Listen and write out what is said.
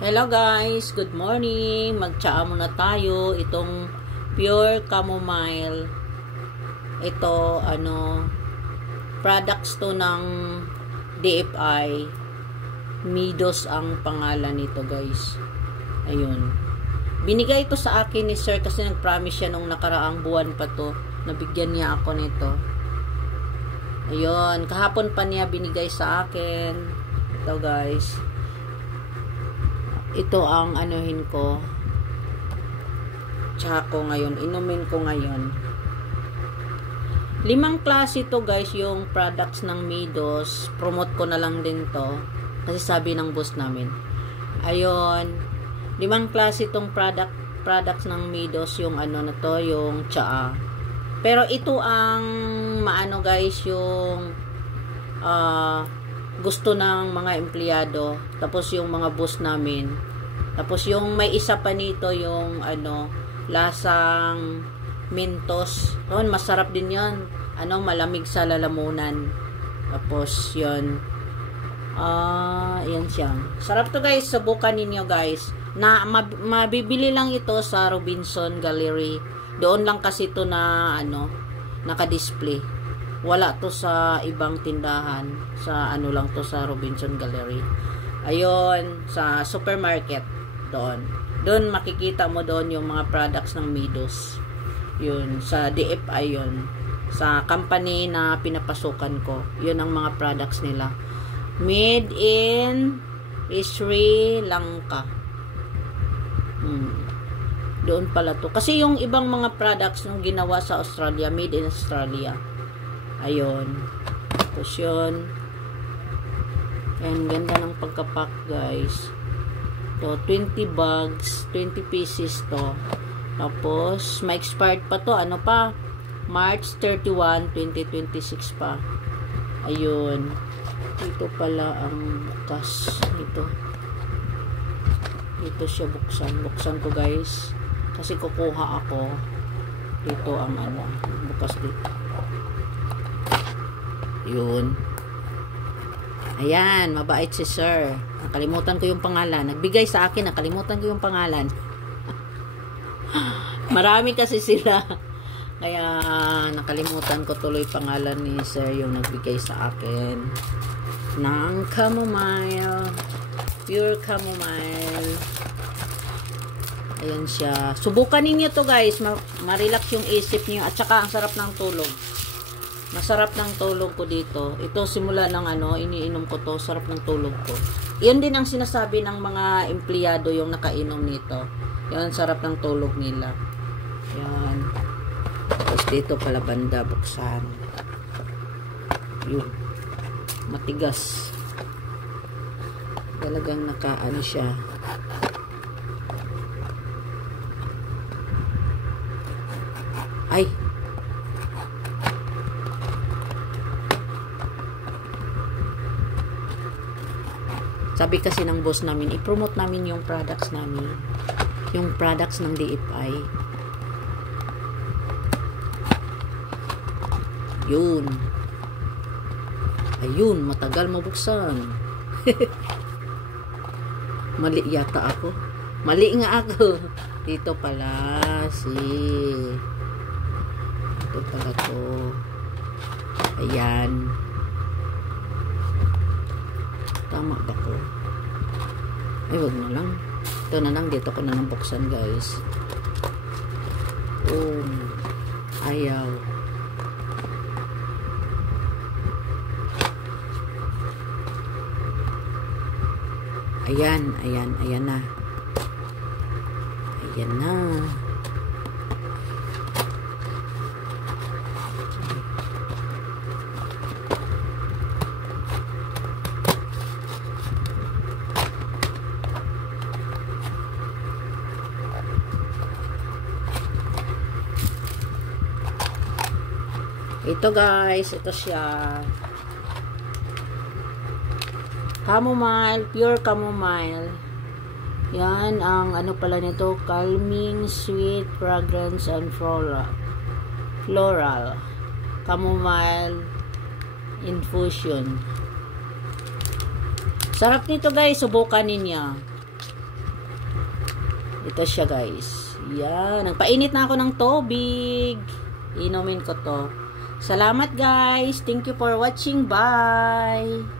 Hello guys, good morning. Magtsaa muna tayo. Itong pure chamomile. Ito products to ng DFI. Midos ang pangalan nito, guys. Ayun. Binigay ito sa akin ni sir kasi nag-promise siya nung nakaraang buwan pa to. Nabigyan niya ako nito. Ayun, kahapon pa niya binigay sa akin. Ito, guys. Ito ang anuhin ko. Tsaka ko ngayon. Inumin ko ngayon. 5 klase ito, guys, yung products ng Midos. Promote ko na lang din to. Kasi sabi ng boss namin. Ayun. 5 klase itong products ng Midos. Yung ano na to, yung tsaa. Pero ito ang guys, yung gusto ng mga empleyado, tapos yung mga boss namin, tapos yung may isa pa nito yung lasang Mentos. Masarap din yon, malamig sa lalamunan. Tapos yun, yan siya, sarap to guys, subukan ninyo guys. Mabibili lang ito sa Robinson Gallery, doon lang kasi ito na naka-display. Wala to sa ibang tindahan. Sa lang to sa Robinson Gallery. Ayun, sa supermarket doon. Doon makikita mo doon yung mga products ng Midos. Yun, sa DFI yun. Sa company na pinapasukan ko. Yun ang mga products nila. Made in Sri Lanka. Doon pala to. Kasi yung ibang mga products nung ginawa sa Australia, made in Australia. Ayun. Tapos yun. And ganda ng pagkapak, guys. So, 20 bags, 20 pieces to. Tapos, may expired pa to. Ano pa? March 31, 2026 pa. Ayun. Ito pala ang bukas. Ito siya buksan. Buksan ko, guys. Kasi kukuha ako. Ito ang bukas dito. Yun. Ayan, mabait si sir. Nakalimutan ko yung pangalan. Nagbigay sa akin, nakalimutan ko yung pangalan. Marami kasi sila. Kaya nakalimutan ko tuloy pangalan ni sir yung nagbigay sa akin. Ng chamomile. Pure chamomile. Ayan siya. Subukan ninyo to guys. Ma-relax yung isip niyo. At saka ang sarap ng tulog. Masarap ng tulog ko dito. Ito simula ng iniinom ko to. Sarap ng tulog ko. Yan din ang sinasabi ng mga empleyado yung nakainom nito. Yan, sarap ng tulog nila. Yan. Tapos dito pala banda, buksan. Yun. Matigas. Talagang siya. Ay! Sabi kasi ng boss namin, i-promote namin yung products namin. Yung products ng DFI. Yun. Ayun, matagal mabuksan. Mali yata ako. Mali nga ako. Dito pala Ito pala to. Ayan. Tama ba ko? Ay, wag na lang. Ito na lang. Dito ko na lang buksan, guys. Ayaw. Ayan na. Ayan na. Ito guys, ito siya. Chamomile, pure chamomile. Yan ang pala nito, calming, sweet, fragrance and floral. Chamomile infusion. Sarap nito guys, subukan ninyo. Ito siya, guys. Yan. Nagpainit na ako ng tubig. Inumin ko to. Salamat, guys. Thank you for watching. Bye.